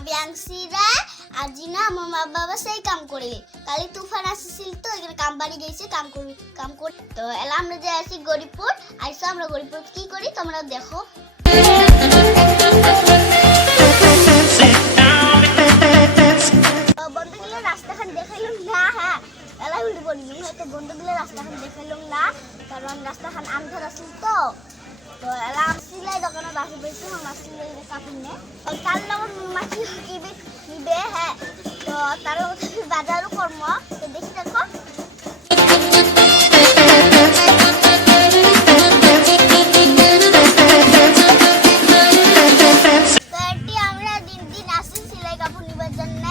বিয়াংসিরা আজি না আমার মা বাবা সেই কাম করিলে কালি তুফান আসছিল তো এখানে কাম বাড়ি গেছে কাম করি তো এলা আমরা যে আছি গরিপুর আইসা আমরা গরিপুর কি করি তোমরা দেখো বন্ধুগুলো রাস্তাখান দেখাইলাম না হ্যাঁ এলা উল্টি পড়বি হয়তো বন্ধুগুলো রাস্তাখান দেখাইলাম না কারণ রাস্তাখান আন্ধার আছিল তো তো এলা সিলাই দোকানে বাসে বেশি আমার সিলাই কাপড় নে তার লগত মাছি নিবে হ্যাঁ তো তার লগত বাজারও কর্ম তো দেখি দেখো আমরা দিন দিন আসি সিলাই কাপড় নিবার জন্য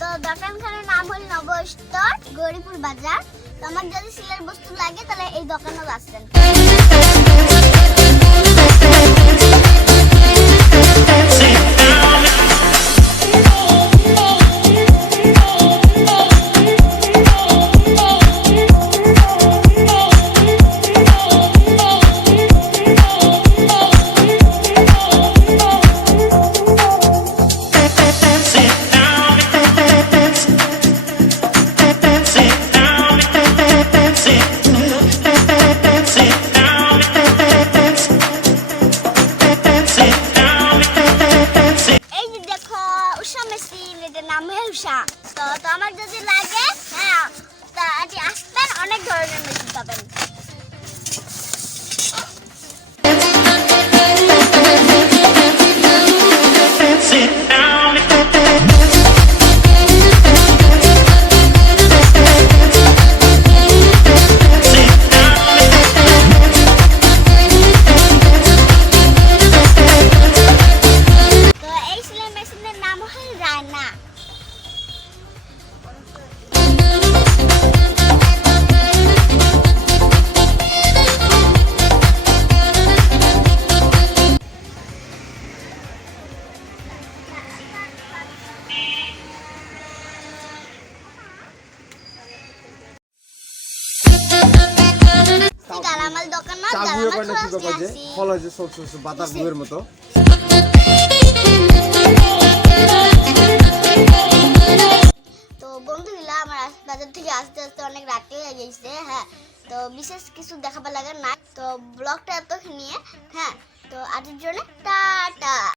তো দোকানখানের নাম হল নবস্তর গরিপুর বাজার তো আমার যদি সিলাইয়ের বস্তু লাগে তাহলে এই দোকানে আসবেন তো আমার যদি লাগে হ্যাঁ তাহলে আসবেন অনেক ধরনের মেশিন পাবেন তো এই সেলাই মেশিনের নাম হল রানা গালামাল দোকান না গালামাল ফলো যে সব বাতাস গুয়ের মতো তো বন্ধুগুলা আমার বাজার থেকে আসতে আসতে অনেক রাত হয়ে গেছে হ্যাঁ তো বিশেষ কিছু দেখাবার লাগে না তো ব্লগটা এত নিয়ে হ্যাঁ তো আজকের জন্য টাটা।